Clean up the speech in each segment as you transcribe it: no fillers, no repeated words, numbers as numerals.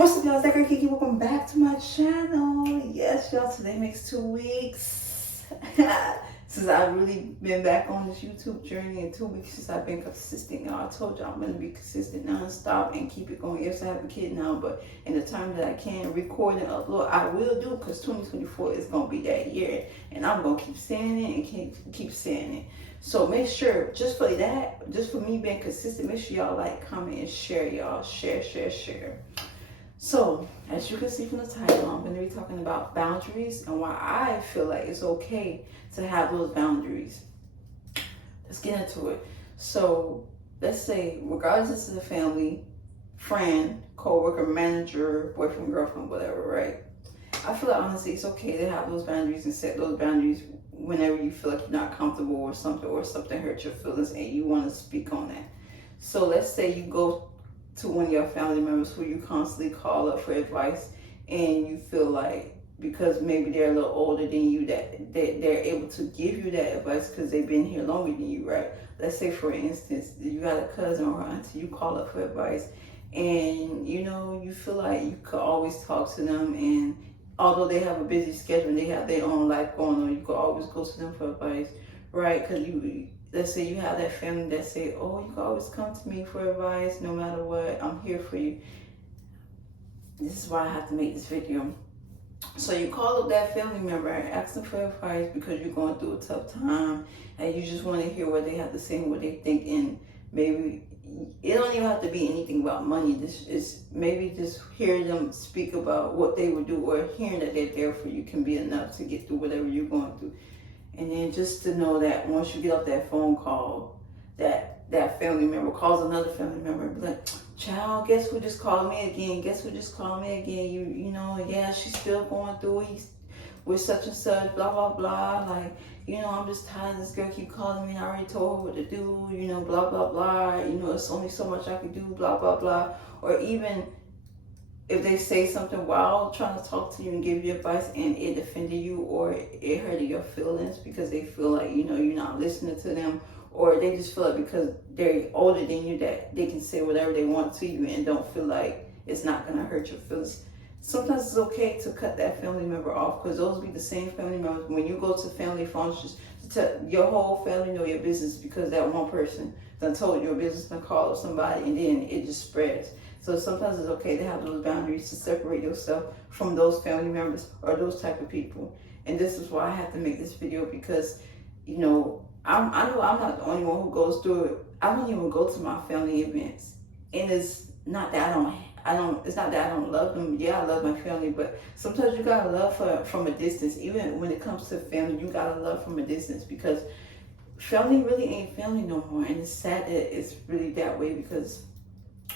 What's up, y'all? It's that Kiki. Welcome back to my channel. Yes, y'all. Today makes 2 weeks since I've really been back on this YouTube journey, and 2 weeks since I've been consistent. Y'all, I told y'all I'm gonna be consistent non-stop and keep it going. Yes, I have a kid now, but in the time that I can record and upload, I will do, because 2024 is gonna be that year, and I'm gonna keep saying it and keep saying it. So make sure, just for that, just for me being consistent, make sure y'all like, comment, and share, y'all. Share. So, as you can see from the title, I'm going to be talking about boundaries and why I feel like it's okay to have those boundaries. Let's get into it. So, let's say, regardless if it's a family, friend, co-worker, manager, boyfriend, girlfriend, whatever, right? I feel like, honestly, it's okay to have those boundaries and set those boundaries whenever you feel like you're not comfortable or something hurts your feelings and you want to speak on that. So, let's say you go to one of your family members who you constantly call up for advice, and you feel like because maybe they're a little older than you that they're able to give you that advice because they've been here longer than you, right? Let's say, for instance, you got a cousin or auntie you call up for advice, and you feel like you could always talk to them, and although they have a busy schedule and they have their own life going on, you could always go to them for advice, right? Because let's say you have that family that say, oh, you can always come to me for advice no matter what, I'm here for you. This is why I have to make this video. So you call up that family member and ask them for advice because you're going through a tough time and you just want to hear what they have to say and what they think, and maybe it don't even have to be anything about money. This is maybe just hear them speak about what they would do, or hearing that they're there for you can be enough to get through whatever you're going through. And then just to know that once you get off that phone call, that family member calls another family member and be like, child, guess who just called me again? Yeah, she's still going through it with such and such, blah, blah, blah. Like, I'm just tired of this girl keep calling me and I already told her what to do, blah, blah, blah. It's only so much I can do, blah, blah, blah. Or even if they say something while trying to talk to you and give you advice and it offended you or it hurted your feelings because they feel like, you're not listening to them, or they just feel like because they're older than you that they can say whatever they want to you and don't feel like it's not going to hurt your feelings. Sometimes it's okay to cut that family member off, because those be the same family members when you go to family functions to your whole family know your business, because that one person done told your business and call up somebody and then it just spreads. So sometimes it's okay to have those boundaries to separate yourself from those family members or those type of people. And this is why I have to make this video, because I know I'm not the only one who goes through it. I don't even go to my family events, and it's not that it's not that I don't love them. Yeah, I love my family, but sometimes you gotta love from a distance. Even when it comes to family, you gotta love from a distance, because family really ain't family no more. And it's sad that it's really that way, because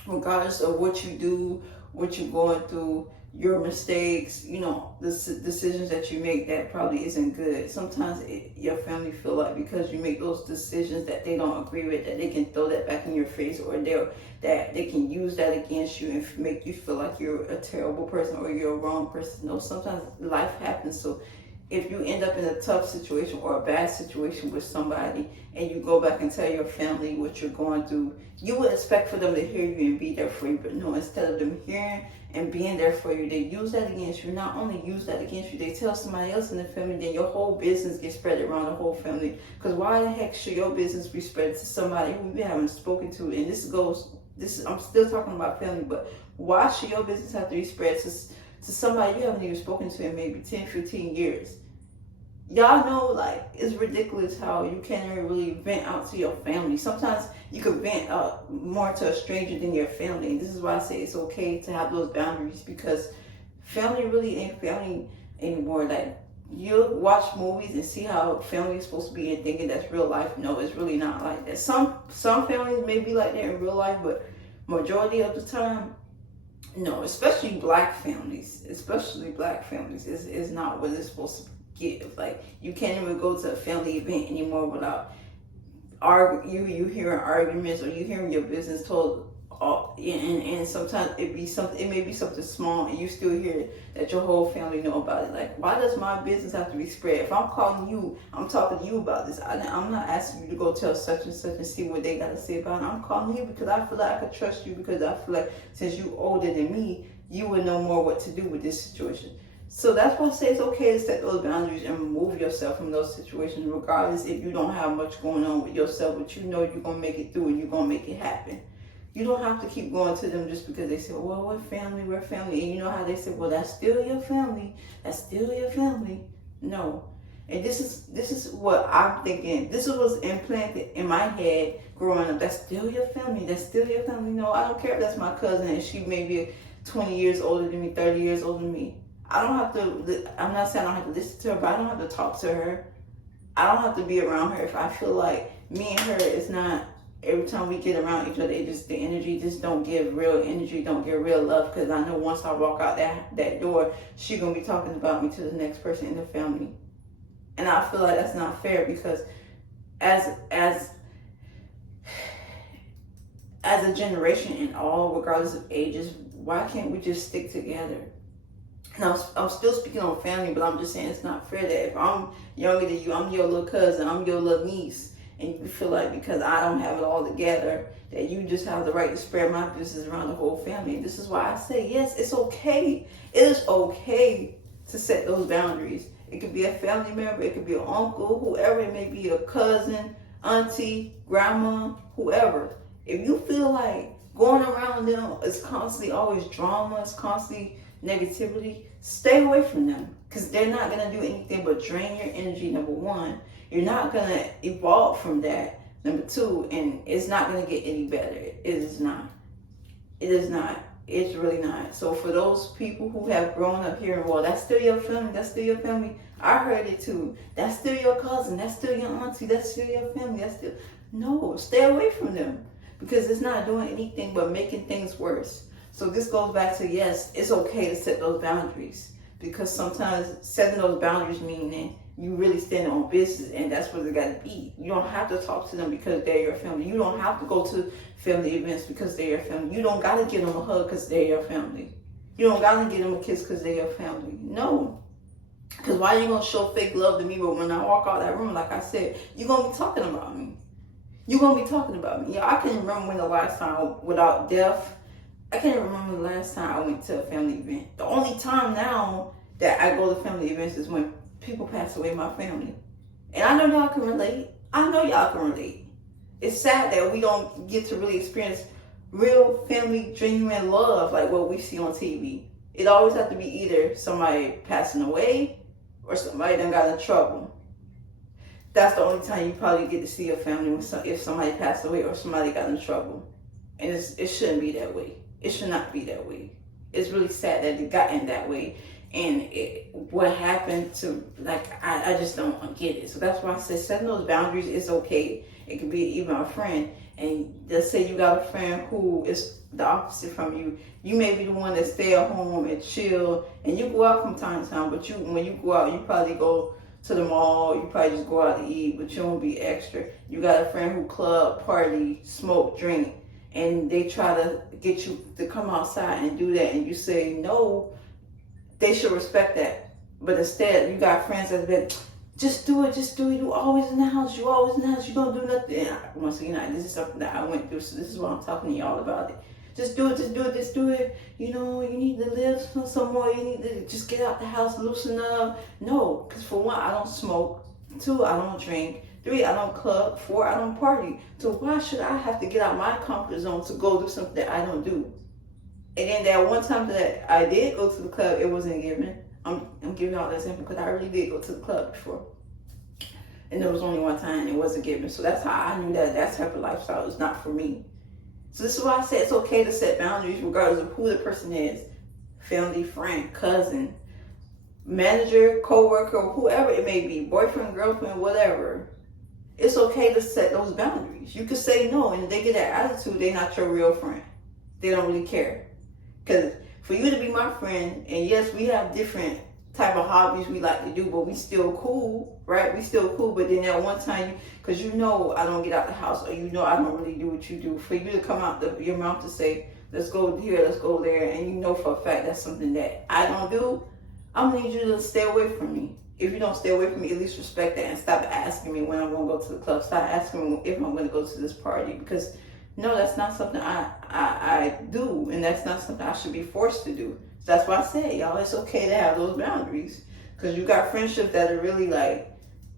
regardless of what you do, what you're going through, your mistakes, the decisions that you make that probably isn't good. Sometimes your family feel like because you make those decisions that they don't agree with, that they can throw that back in your face, or that they can use that against you and make you feel like you're a terrible person or you're a wrong person. No, sometimes life happens. So if you end up in a tough situation or a bad situation with somebody and you go back and tell your family what you're going through, you would expect for them to hear you and be there for you. But no, instead of them hearing and being there for you, they use that against you. Not only use that against you, they tell somebody else in the family, then your whole business gets spread around the whole family. Because why the heck should your business be spread to somebody who you haven't spoken to? And I'm still talking about family, but why should your business have to be spread to somebody you haven't even spoken to in maybe 10, 15 years? Y'all know, like, it's ridiculous how you can't really vent out to your family. Sometimes you could vent out more to a stranger than your family. And this is why I say it's okay to have those boundaries, because family really ain't family anymore. Like, you'll watch movies and see how family is supposed to be and thinking that's real life. No, it's really not like that. Some families may be like that in real life, but majority of the time, no. Especially black families is not what it's supposed to give. Like, you can't even go to a family event anymore without you hearing arguments, or you hearing your business told And sometimes it may be something small, and you still hear that your whole family know about it. Like, why does my business have to be spread? If I'm calling you, I'm talking to you about this. I'm not asking you to go tell such and such and see what they got to say about it. I'm calling you because I feel like I could trust you, because I feel like since you older than me, you would know more what to do with this situation. So that's why I say it's okay to set those boundaries and remove yourself from those situations, regardless if you don't have much going on with yourself, but you know you're going to make it through and you're going to make it happen. You don't have to keep going to them just because they say, well, we're family. And you know how they say, well, that's still your family. That's still your family. No. And this is what I'm thinking. This is what's implanted in my head growing up. That's still your family. That's still your family. No, I don't care if that's my cousin and she may be 20 years older than me, 30 years older than me. I don't have to, I'm not saying I don't have to listen to her, but I don't have to talk to her. I don't have to be around her if I feel like me and her is not. Every time we get around each other, the energy just don't give real energy, don't give real love. Because I know once I walk out that door, she's going to be talking about me to the next person in the family. And I feel like that's not fair, because as a generation in all, regardless of ages, why can't we just stick together? Now, I'm still speaking on family, but I'm just saying it's not fair that if I'm younger than you, I'm your little cousin, I'm your little niece, and you feel like because I don't have it all together, that you just have the right to spread my business around the whole family. And this is why I say, yes, it's okay. It is okay to set those boundaries. It could be a family member, it could be an uncle, whoever it may be, a cousin, auntie, grandma, whoever. If you feel like going around them is constantly always drama, it's constantly negativity, stay away from them, because they're not going to do anything but drain your energy, number one. You're not going to evolve from that, number two, and it's not going to get any better. It is not. It is not. It's really not. So for those people who have grown up hearing, well, that's still your family, that's still your family, I heard it too. That's still your cousin, that's still your auntie, that's still your family, that's still... No, stay away from them, because it's not doing anything but making things worse. So this goes back to, yes, it's okay to set those boundaries, because sometimes setting those boundaries meaning you really stand on business, and that's what it got to be. You don't have to talk to them because they're your family. You don't have to go to family events because they're your family. You don't got to give them a hug because they're your family. You don't got to give them a kiss because they're your family. No. Because why are you going to show fake love to me, but when I walk out that room, like I said, you're going to be talking about me. You're going to be talking about me. Yeah, I can't remember when the last time, without death, I can't remember the last time I went to a family event. The only time now that I go to family events is when people pass away in my family. And I know y'all can relate. I know y'all can relate. It's sad that we don't get to really experience real family, genuine love like what we see on TV. It always has to be either somebody passing away or somebody done got in trouble. That's the only time you probably get to see a family, if somebody passed away or somebody got in trouble. And it shouldn't be that way. It should not be that way. It's really sad that it got in that way. And what happened to, like, I just don't get it. So that's why I said setting those boundaries is okay. It could be even a friend. And let's say you got a friend who is the opposite from you. You may be the one that stay at home and chill. And you go out from time to time. But when you go out, you probably go to the mall. You probably just go out to eat. But you won't be extra. You got a friend who club, party, smoke, drink. And they try to get you to come outside and do that. And you say no. They should respect that. But instead, you got friends that have been, just do it. You always in the house. You don't do nothing. Once again, this is something that I went through. So this is why I'm talking to y'all about it. Just do it. You know, you need to live some more. You need to just get out the house, loosen up. No, because for one, I don't smoke. 2, I don't drink. 3, I don't club. 4, I don't party. So why should I have to get out my comfort zone to go do something that I don't do? And then that one time that I did go to the club, it wasn't given. I'm giving y'all that example because I really did go to the club before. And there was only one time it wasn't given. So that's how I knew that type of lifestyle is not for me. So this is why I say it's okay to set boundaries regardless of who the person is. Family, friend, cousin, manager, co-worker, whoever it may be, boyfriend, girlfriend, whatever. It's okay to set those boundaries. You could say no, and if they get that attitude, they're not your real friend. They don't really care. Because for you to be my friend, and yes, we have different type of hobbies we like to do, but we still cool, right? We still cool. But then at one time, because you know I don't get out the house, or you know I don't really do what you do, for you to come out your mouth to say, let's go here, let's go there, and you know for a fact that's something that I don't do, I'm gonna need you to stay away from me. If you don't stay away from me, at least respect that and stop asking me when I'm gonna go to the club. Stop asking me if I'm gonna go to this party, because no, that's not something I do, and that's not something I should be forced to do. So that's why I say, y'all, it's okay to have those boundaries, because you got friendships that are really like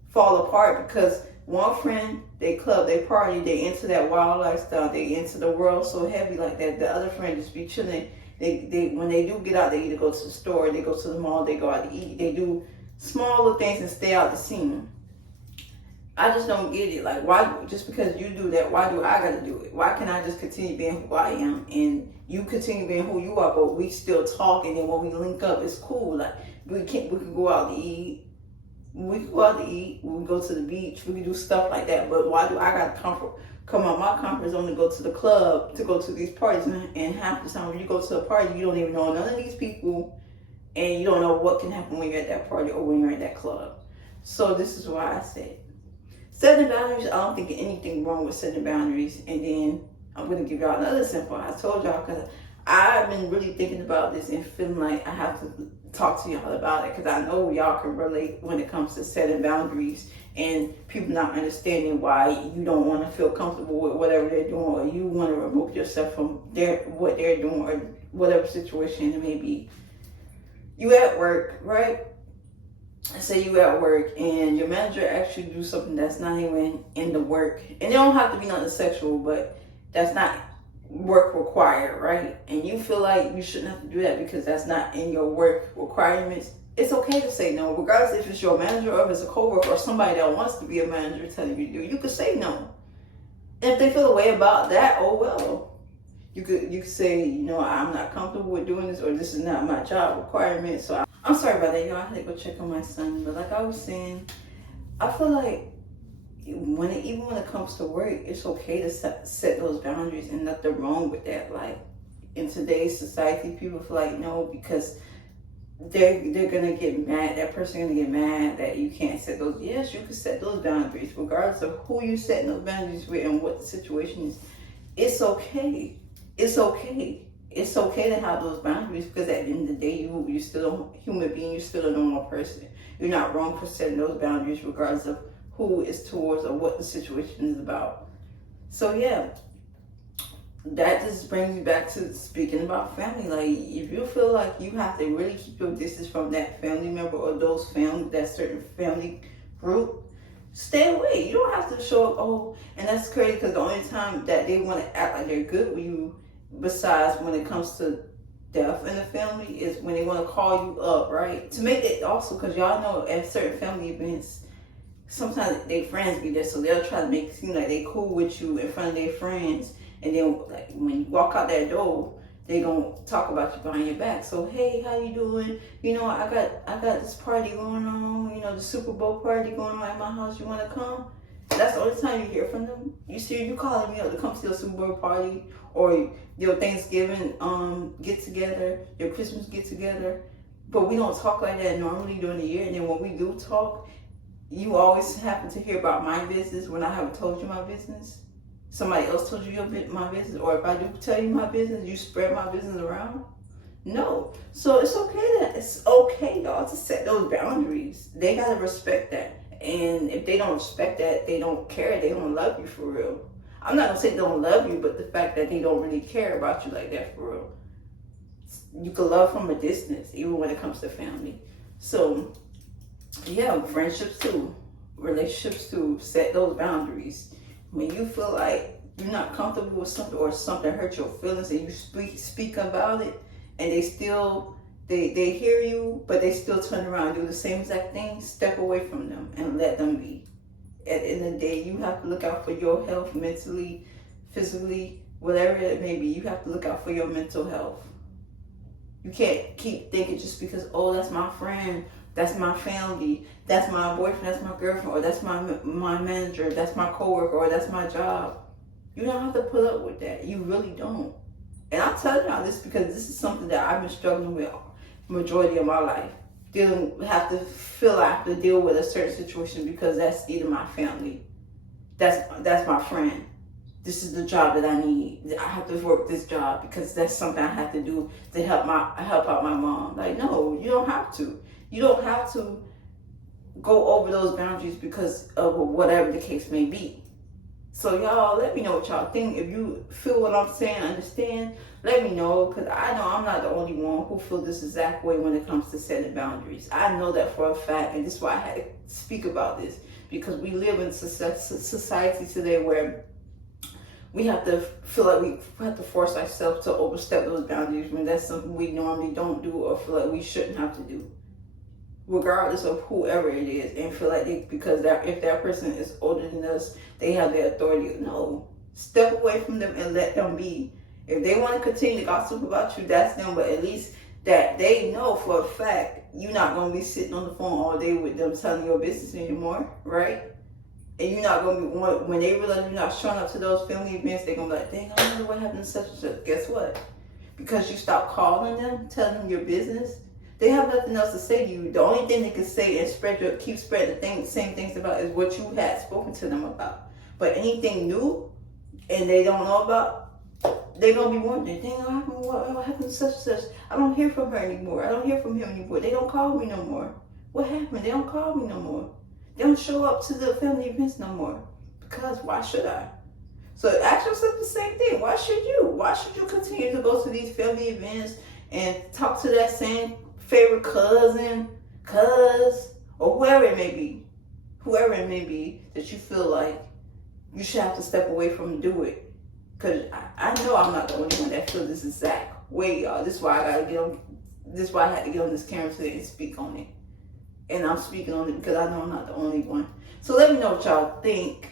fall apart because one friend, they club, they party, they into that wild lifestyle, they into the world so heavy like that. The other friend just be chilling. They when they do get out, they either go to the store, they go to the mall, they go out to eat, they do small little things and stay out the scene. I just don't get it. Like, why, just because you do that, why do I gotta do it? Why can't I just continue being who I am and you continue being who you are, but we still talk, and then when we link up, it's cool. Like, we could go out to eat. We can go out to eat. We can go to the beach. We can do stuff like that. But why do I gotta come out my comfort zone to go to the club, to go to these parties? And half the time when you go to a party, you don't even know none of these people, and you don't know what can happen when you're at that party or when you're at that club. So this is why I said, setting boundaries, I don't think anything wrong with setting boundaries. And then I'm going to give y'all another simple. I told y'all, because I've been really thinking about this and feeling like I have to talk to y'all about it, because I know y'all can relate when it comes to setting boundaries and people not understanding why you don't want to feel comfortable with whatever they're doing, or you want to remove yourself from what they're doing, or whatever situation it may be. You at work, right? Say you at work and your manager actually do something that's not even in the work, and it don't have to be nothing sexual, but that's not work required, right? And you feel like you shouldn't have to do that because that's not in your work requirements. It's okay to say no, regardless if it's your manager or if it's a coworker or somebody that wants to be a manager telling you to do it. You could say no. And if they feel a way about that, oh well. You could say, you know, I'm not comfortable with doing this, or this is not my job requirement. So I'm sorry about that, y'all. I had to go check on my son. But like I was saying, I feel like even when it comes to work, it's okay to set those boundaries, and nothing wrong with that. Like, in today's society, people feel like no, because they're gonna get mad. That person gonna get mad that you can't set those. Yes, you can set those boundaries, regardless of who you setting those boundaries with and what the situation is. It's okay. It's okay. It's okay to have those boundaries, because at the end of the day, you're still a human being. You're still a normal person. You're not wrong for setting those boundaries, regardless of who is towards or what the situation is about. So yeah, that just brings me back to speaking about family. Like, if you feel like you have to really keep your distance from that family member or that certain family group, stay away. You don't have to show up. Oh, and that's crazy, because the only time that they want to act like they're good with you, besides when it comes to death in the family, is when they want to call you up, right? To make it also, because y'all know at certain family events, sometimes their friends be there, so they'll try to make it seem like they cool with you in front of their friends, and then like when you walk out that door, they gonna talk about you behind your back. So, hey, how you doing? You know, I got this party going on, you know, the Super Bowl party going on at my house. You wanna come? That's the only time you hear from them. You calling me up to come to your Super Bowl party, or your Thanksgiving get together, your Christmas get together. But we don't talk like that normally during the year. And then when we do talk, you always happen to hear about my business when I haven't told you my business. Somebody else told you my business, or if I do tell you my business, you spread my business around. No. So it's okay, y'all, to set those boundaries. They gotta respect that. And if they don't respect that, they don't care, they don't love you for real. I'm not gonna say they don't love you, but the fact that they don't really care about you like that for real. You can love from a distance, even when it comes to family. So yeah, friendships too, relationships too, set those boundaries. When you feel like you're not comfortable with something, or something hurt your feelings, and you speak about it, and they still they hear you, but they still turn around and do the same exact thing, step away from them and let them be. At the end of the day, you have to look out for your health, mentally, physically, whatever it may be. You have to look out for your mental health. You can't keep thinking just because, oh, that's my friend, that's my family, that's my boyfriend, that's my girlfriend, or that's my manager, that's my coworker, or that's my job. You don't have to put up with that. You really don't. And I'm telling y'all this because this is something that I've been struggling with majority of my life. have to feel I have to deal with a certain situation because that's either my family, that's my friend. This is the job that I need. I have to work this job because that's something I have to do to help out my mom. Like, no, you don't have to. You don't have to go over those boundaries because of whatever the case may be. So y'all, let me know what y'all think. If you feel what I'm saying, understand, let me know, because I know I'm not the only one who feels this exact way when it comes to setting boundaries. I know that for a fact, and this is why I had to speak about this, because we live in society today where we have to feel like we have to force ourselves to overstep those boundaries when that's something we normally don't do or feel like we shouldn't have to do, regardless of whoever it is, and feel like because if that person is older than us, they have the authority. No, step away from them and let them be. If they want to continue to gossip about you, that's them, but at least that they know for a fact you're not going to be sitting on the phone all day with them telling your business anymore, right? And you're not going to be, when they realize you're not showing up to those family events, they're going to be like, dang, I wonder what happened to such and such. Guess what? Because you stopped calling them, telling them your business, they have nothing else to say to you. The only thing they can say and keep spreading the same things about is what you had spoken to them about. But anything new and they don't know about, they're going to be wondering, dang, what happened to such and such? I don't hear from her anymore. I don't hear from him anymore. They don't call me no more. What happened? They don't call me no more. They don't show up to the family events no more. Because why should I? So ask yourself the same thing. Why should you? Why should you continue to go to these family events and talk to that same favorite cousin, or whoever it may be that you feel like you should have to step away from to do it? Because I know I'm not the only one that feels this exact way, y'all. This is why I had to get on this camera today and speak on it. And I'm speaking on it because I know I'm not the only one. So let me know what y'all think.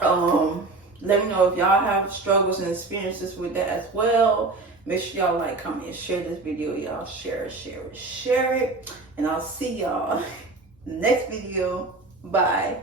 Let me know if y'all have struggles and experiences with that as well. Make sure y'all like, comment, and share this video. Y'all share it. And I'll see y'all in the next video. Bye.